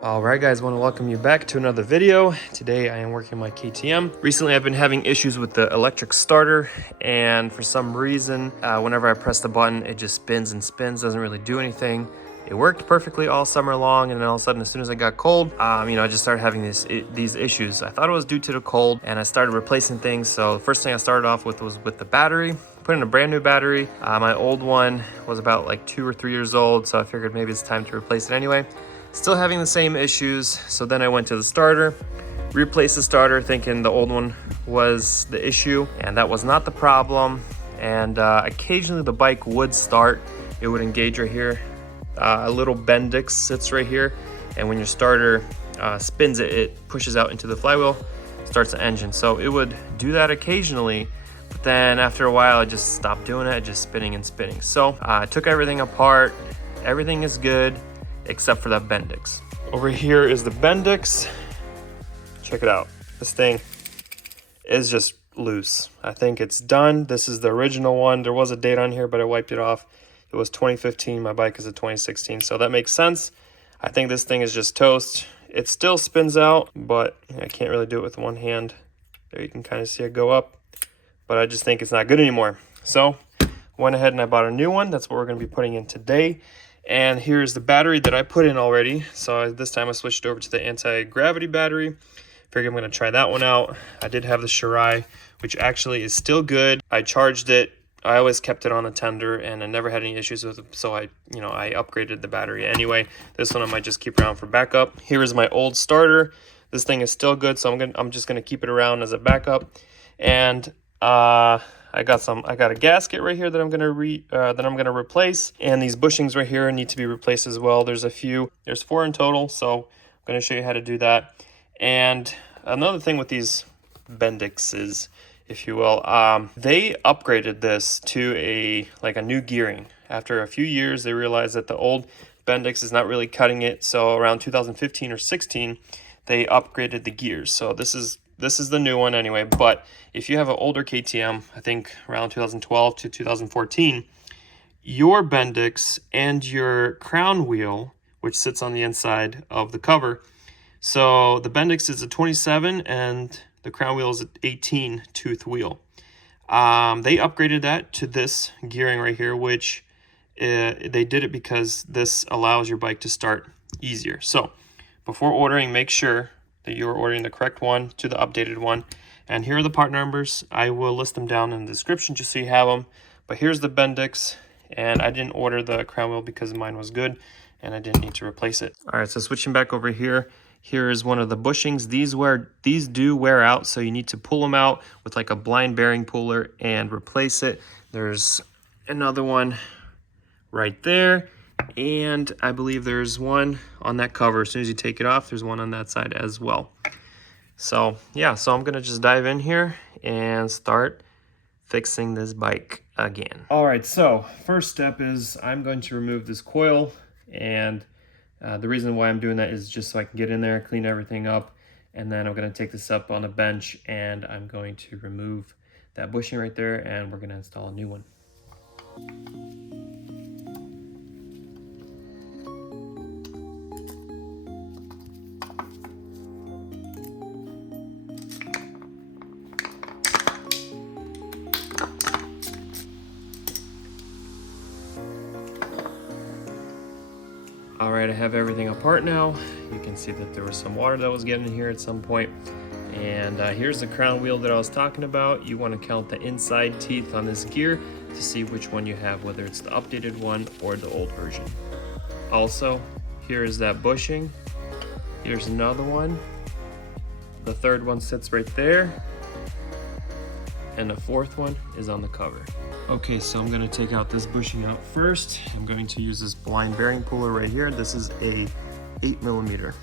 Alright guys, I want to welcome you back to another video. Today I am working my KTM. Recently I've been having issues with the electric starter, and for some reason whenever I press the button it just spins and spins, doesn't really do anything. It worked perfectly all summer long, and then all of a sudden as soon as I got cold, I just started having these issues. I thought it was due to the cold, and I started replacing things. So the first thing I started off with was with the battery. Put in a brand new battery. My old one was about like 2 or 3 years old, so I figured maybe it's time to replace it anyway. Still having the same issues, so then I went to the starter, replaced the starter thinking the old one was the issue, and that was not the problem. And occasionally the bike would start. It would engage right here. A little Bendix sits right here, and when your starter spins it, it pushes out into the flywheel, starts the engine. So it would do that occasionally, but then after a while I just stopped doing it, just spinning and spinning. So I took everything apart. Everything is good except for that Bendix. Over here is the Bendix. Check it out. This thing is just loose. I think it's done. This is the original one. There was a date on here, but I wiped it off. It was 2015. My bike is a 2016, so that makes sense. I think this thing is just toast. It still spins out, but I can't really do it with one hand. There you can kind of see it go up, but I just think it's not good anymore. So went ahead and I bought a new one. That's what we're going to be putting in today. And here's the battery that I put in already. So this time I switched over to the anti-gravity battery. Figured I'm going to try that one out. I did have the Shirai, which actually is still good. I charged it. I always kept it on a tender, and I never had any issues with it. So I upgraded the battery anyway. This one I might just keep around for backup. Here is my old starter. This thing is still good, so I'm just gonna keep it around as a backup. And I got a gasket right here that I'm gonna replace, and these bushings right here need to be replaced as well. There's 4 in total, so I'm gonna show you how to do that. And another thing with these Bendixes, if you will, they upgraded this to a new gearing. After a few years, they realized that the old Bendix is not really cutting it. So around 2015 or 16, they upgraded the gears. So this is the new one anyway. But if you have an older KTM, I think around 2012 to 2014, your Bendix and your crown wheel, which sits on the inside of the cover. So the Bendix is a 27 and the crown wheel is an 18 tooth wheel. They upgraded that to this gearing right here, which they did it because this allows your bike to start easier. So before ordering, make sure that you're ordering the correct one to the updated one. And here are the part numbers. I will list them down in the description just so you have them. But here's the Bendix, and I didn't order the crown wheel because mine was good and I didn't need to replace it. All right, so switching back over here. Here is one of the bushings. These do wear out, so you need to pull them out with like a blind bearing puller and replace it. There's another one right there, and I believe there's one on that cover. As soon as you take it off, there's one on that side as well. So yeah, so I'm gonna just dive in here and start fixing this bike again. All right, so first step is I'm going to remove this coil, and the reason why I'm doing that is just so I can get in there, clean everything up, and then I'm going to take this up on a bench and I'm going to remove that bushing right there, and we're going to install a new one. All right, I have everything apart now. You can see that there was some water that was getting in here at some point. And here's the crown wheel that I was talking about. You want to count the inside teeth on this gear to see which one you have, whether it's the updated one or the old version. Also, here is that bushing. Here's another one. The third one sits right there. And the fourth one is on the cover. Okay, so I'm gonna take out this bushing out first. I'm going to use this blind bearing puller right here. This is a 8mm.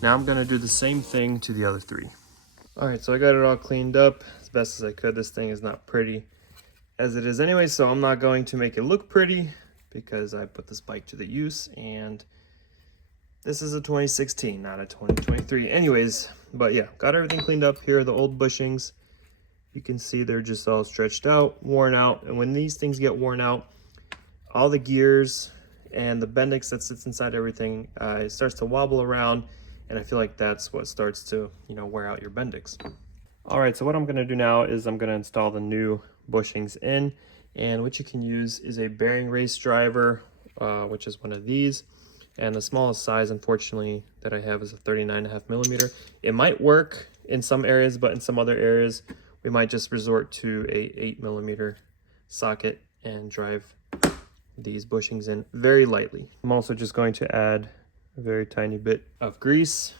Now I'm gonna do the same thing to the other 3. All right, so I got it all cleaned up as best as I could. This thing is not pretty as it is anyway, so I'm not going to make it look pretty because I put this bike to the use, and This is a 2016, not a 2023. Anyways, but yeah, got everything cleaned up. Here are the old bushings. You can see they're just all stretched out, worn out. And when these things get worn out, all the gears and the Bendix that sits inside everything, it starts to wobble around. And I feel like that's what starts to, wear out your Bendix. All right, so what I'm gonna do now is I'm gonna install the new bushings in. And what you can use is a bearing race driver, which is one of these. And the smallest size, unfortunately, that I have is a 39.5 millimeter. It might work in some areas, but in some other areas, we might just resort to a 8 millimeter socket and drive these bushings in very lightly. I'm also just going to add a very tiny bit of grease.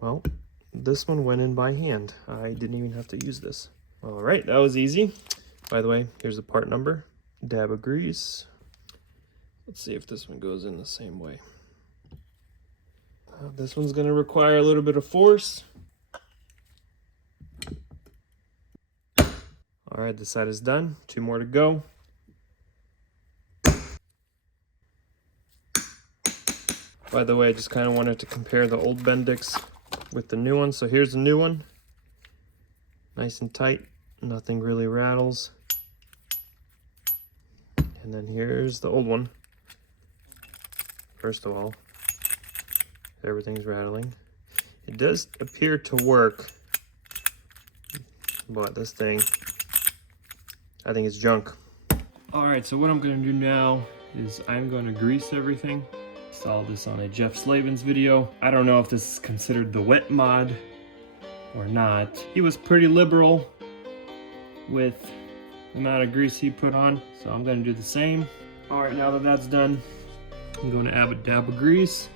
Well, this one went in by hand. I didn't even have to use this. All right, that was easy. By the way, here's the part number. Dab of grease. Let's see if this one goes in the same way. This one's gonna require a little bit of force. All right, this side is done. 2 more to go. By the way, I just kind of wanted to compare the old Bendix with the new one. So here's the new one. Nice and tight, nothing really rattles. And then here's the old one. First of all, everything's rattling. It does appear to work, but this thing, I think it's junk. All right, so what I'm gonna do now is I'm gonna grease everything. Saw this on a Jeff Slavin's video. I don't know if this is considered the wet mod or not. He was pretty liberal with the amount of grease he put on, so I'm gonna do the same. All right, now that that's done, I'm going to add a dab of grease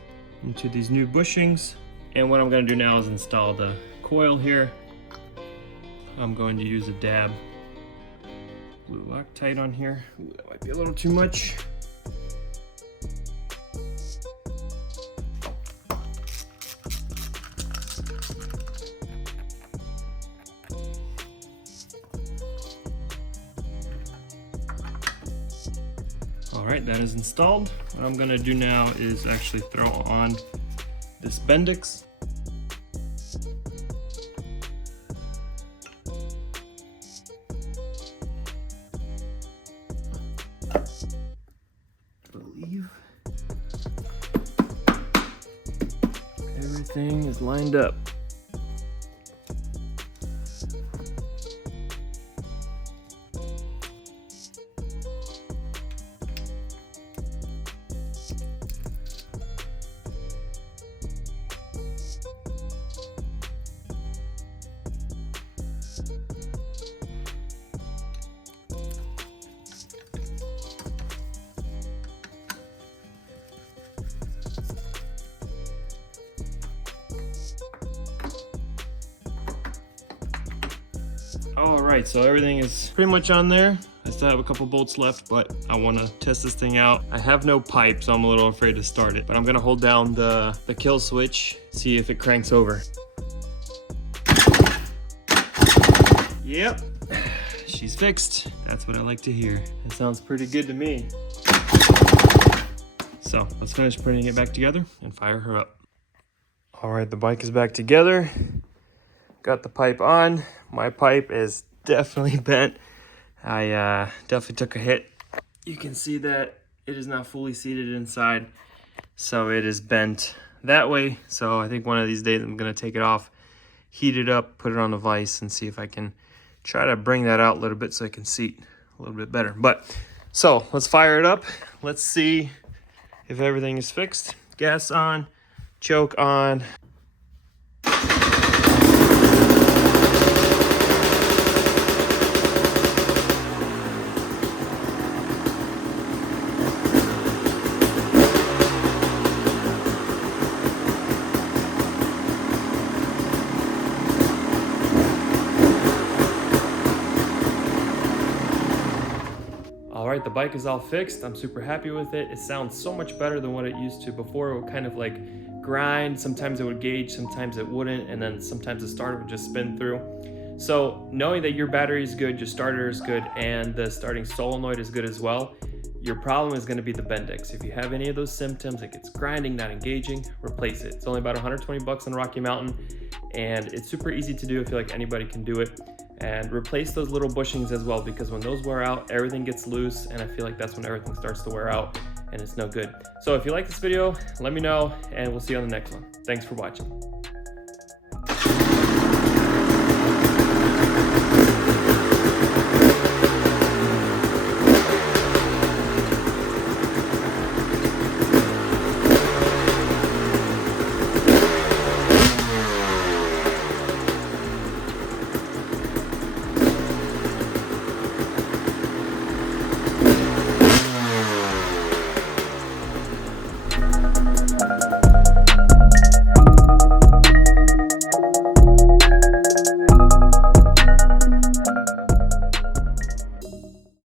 into these new bushings. And what I'm gonna do now is install the coil here. I'm going to use a dab blue Loctite on here. Ooh, that might be a little too much. All right, that is installed. What I'm gonna do now is actually throw on this Bendix. I believe everything is lined up. All right, so everything is pretty much on there. I still have a couple bolts left, but I want to test this thing out. I have no pipe, so I'm a little afraid to start it, but I'm gonna hold down the kill switch, see if it cranks over. Yep, she's fixed. That's what I like to hear. It sounds pretty good to me. So let's finish putting it back together and fire her up. All right, the bike is back together. Got the pipe on. My pipe is definitely bent. I definitely took a hit. You can see that it is not fully seated inside, so it is bent that way. So I think one of these days I'm gonna take it off, heat it up, put it on a vise, and see if I can try to bring that out a little bit so I can seat a little bit better. But so let's fire it up. Let's see if everything is fixed. Gas on, choke on. All right, the bike is all fixed. I'm super happy with it. It sounds so much better than what it used to. Before it would kind of like grind. Sometimes it would gauge, sometimes it wouldn't. And then sometimes the starter would just spin through. So knowing that your battery is good, your starter is good, and the starting solenoid is good as well, your problem is going to be the Bendix. If you have any of those symptoms, it gets grinding, not engaging, replace it. It's only about 120 bucks on Rocky Mountain, and it's super easy to do. I feel like anybody can do it. And replace those little bushings as well, because when those wear out, everything gets loose, and I feel like that's when everything starts to wear out and it's no good. So if you like this video, let me know, and we'll see you on the next one. Thanks for watching.